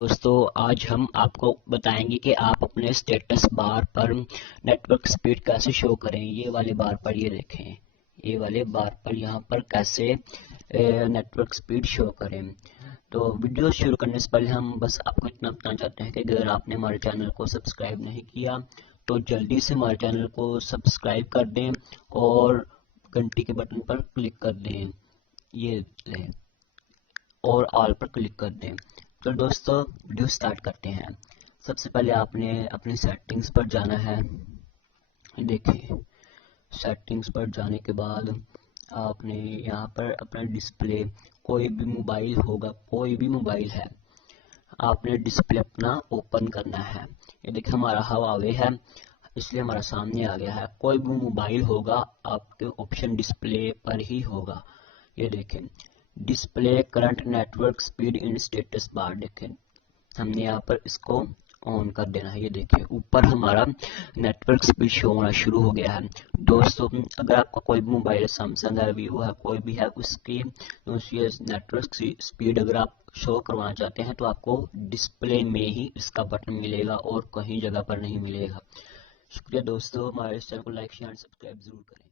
दोस्तों आज हम आपको बताएंगे कि आप अपने स्टेटस बार पर नेटवर्क स्पीड कैसे शो करें। ये वाले बार पर ये देखें, ये वाले बार पर यहाँ पर कैसे नेटवर्क स्पीड शो करें। तो वीडियो शुरू करने से पहले हम बस आपको इतना बताना चाहते हैं कि अगर आपने हमारे चैनल को सब्सक्राइब नहीं किया तो जल्दी से हमारे चैनल को सब्सक्राइब कर दें और घंटी के बटन पर क्लिक कर दें, ये लें, और ऑल पर क्लिक कर दें। तो दोस्तों वीडियो स्टार्ट करते हैं। सबसे पहले आपने अपनी सेटिंग्स पर जाना है। देखिए सेटिंग्स पर जाने के बाद आपने यहाँ पर अपना डिस्प्ले, कोई भी मोबाइल होगा, कोई भी मोबाइल है, आपने डिस्प्ले अपना ओपन करना है। ये देखिए हमारा हवावे है इसलिए हमारा सामने आ गया है। कोई भी मोबाइल होगा आपके ऑप्शन डिस्प्ले पर ही होगा। ये देखें display current network speed in status bar, देखें हमने यहाँ पर इसको ऑन कर देना है। ये देखिए ऊपर हमारा नेटवर्क स्पीड शो होना शुरू हो गया है। दोस्तों अगर आपका कोई भी मोबाइल है, सैमसंग है, वीवो है, कोई भी है, उसकी नेटवर्क स्पीड अगर आप शो करवाना चाहते हैं तो आपको डिस्प्ले में ही इसका बटन मिलेगा और कहीं जगह पर नहीं मिलेगा। शुक्रिया दोस्तों, हमारे इस चैनल को लाइक शेयर सब्सक्राइब जरूर करें।